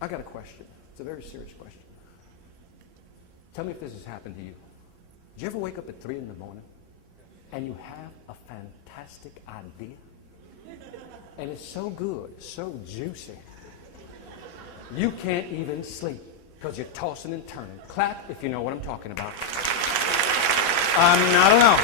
I got a question. It's a very serious question. Tell me if this has happened to you. Did you ever wake up at 3 in the morning and you have a fantastic idea? And it's so good, so juicy, you can't even sleep because you're tossing and turning. Clap if you know what I'm talking about. I'm not alone.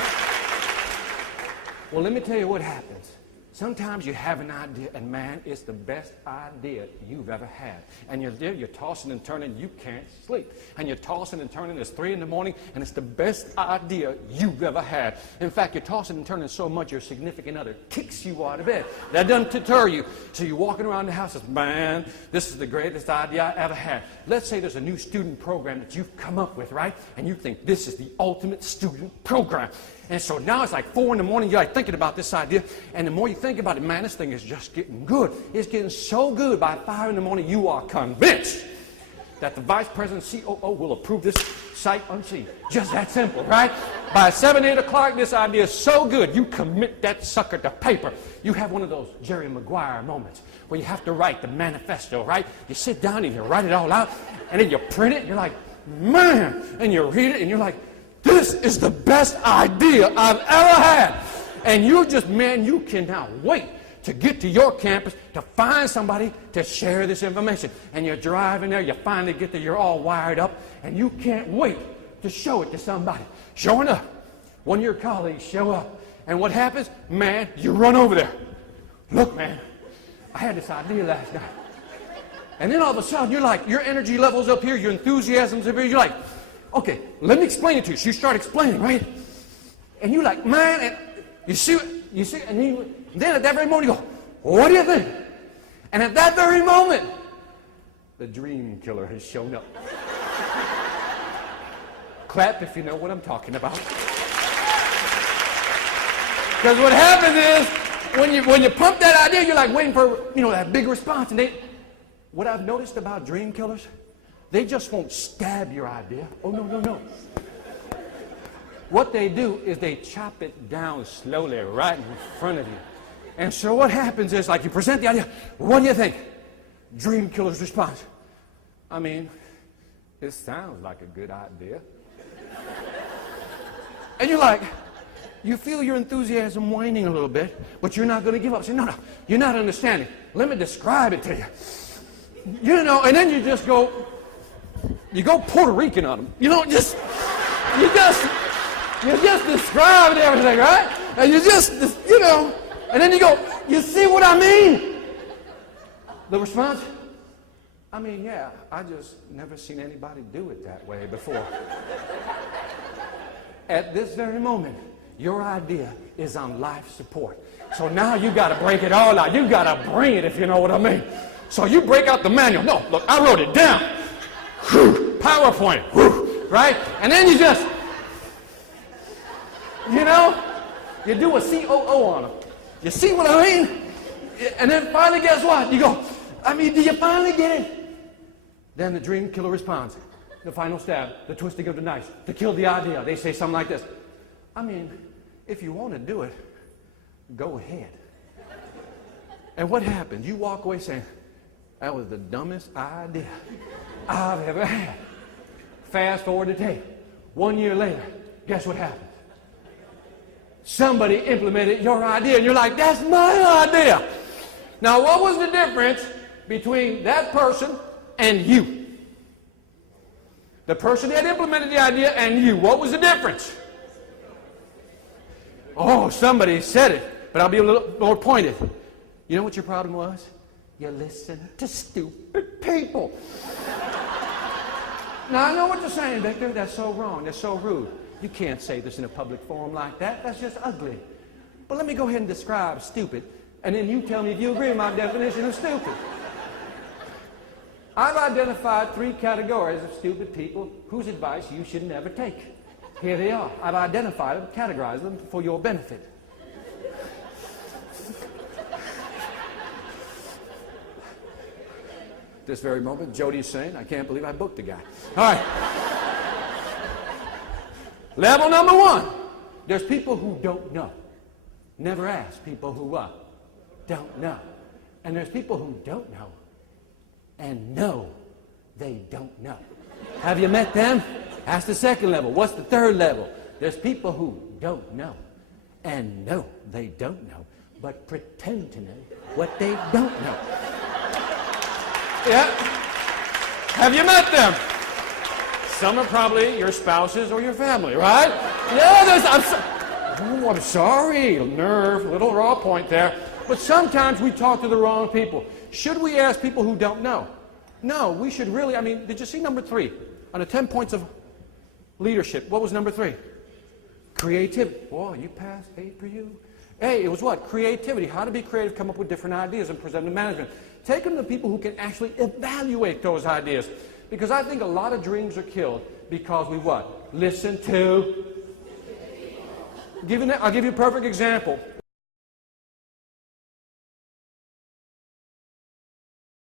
Well, let me tell you what happens. Sometimes you have an idea, and man, it's the best idea you've ever had. And you're there, you're tossing and turning, you can't sleep. And you're tossing and turning, it's 3 in the morning, and it's the best idea you've ever had. In fact, you're tossing and turning so much your significant other kicks you out of bed. That doesn't deter you. So you're walking around the house and says, man, this is the greatest idea I ever had. Let's say there's a new student program that you've come up with, right? And you think this is the ultimate student program. And so now it's like 4 in the morning, you're like thinking about this idea, and the more you think about it, man, this thing is just getting good. It's getting so good, by 5 in the morning, you are convinced that the vice president, COO, will approve this sight unseen. Just that simple, right? By 7, 8 o'clock, this idea is so good, you commit that sucker to paper. You have one of those Jerry Maguire moments where you have to write the manifesto, right? You sit down and you write it all out, and then you print it, and you're like, man, and you read it, and you're like, this is the best idea I've ever had. And you just, man, you cannot wait to get to your campus to find somebody to share this information. And you're driving there, you finally get there, you're all wired up, and you can't wait to show it to somebody. Sure enough, one of your colleagues show up, and what happens? Man, you run over there. Look, man, I had this idea last night. And then all of a sudden, you're like, your energy level's up here, your enthusiasm's up here, you're like, okay, let me explain it to you. So you start explaining, right? And you're like, man, and you see, and then at that very moment you go, what do you think? And at that very moment, the dream killer has shown up. Clap if you know what I'm talking about. Because what happens is, when you pump that idea, you're like waiting for, that big response. And what I've noticed about dream killers, they just won't stab your idea. Oh, no. What they do is they chop it down slowly right in front of you. And so what happens is, like, you present the idea, what do you think? Dream killer's response, I mean, it sounds like a good idea. And you're like, you feel your enthusiasm waning a little bit, but you're not going to give up. Say, no, you're not understanding. Let me describe it to you. And then you just go Puerto Rican on them. You just describe everything, right? And and then you go, you see what I mean? The response, I mean, yeah, I just never seen anybody do it that way before. At this very moment, your idea is on life support. So now you got to break it all out. You got to bring it, if you know what I mean. So you break out the manual. No, look, I wrote it down. PowerPoint, right? And then you just, you do a COO on them. You see what I mean? And then finally, guess what? You go, do you finally get it? Then the dream killer responds. The final stab, the twisting of the knife, to kill the idea. They say something like this. If you want to do it, go ahead. And what happens? You walk away saying, that was the dumbest idea I've ever had. Fast forward the tape. 1 year later, guess what happens? Somebody implemented your idea, and you're like, that's my idea. Now, what was the difference between that person and you? The person that implemented the idea and you, what was the difference? Oh, somebody said it, but I'll be a little more pointed. You know what your problem was? You listen to stupid people. Now, I know what you're saying, Victor. That's so wrong. That's so rude. You can't say this in a public forum like that. That's just ugly. But let me go ahead and describe stupid, and then you tell me if you agree with my definition of stupid. I've identified 3 categories of stupid people whose advice you should never take. Here they are. I've identified them, categorized them for your benefit. This very moment, Jody's saying, I can't believe I booked the guy. All right. Level number 1. There's people who don't know. Never ask people who don't know. And there's people who don't know and no, they don't know. Have you met them? That's the second level. What's the third level? There's people who don't know and no, they don't know, but pretend to know what they don't know. Yeah. Have you met them? Some are probably your spouses or your family, right? Yeah, I'm sorry, nerve, little raw point there. But sometimes we talk to the wrong people. Should we ask people who don't know? No, we should really, did you see number 3? On the 10 points of leadership, what was number 3? Creativity. Boy, you passed A for you. A, it was what? Creativity. How to be creative, come up with different ideas and present them to management. Take them to people who can actually evaluate those ideas. Because I think a lot of dreams are killed because we what? Listen to. I'll give you a perfect example.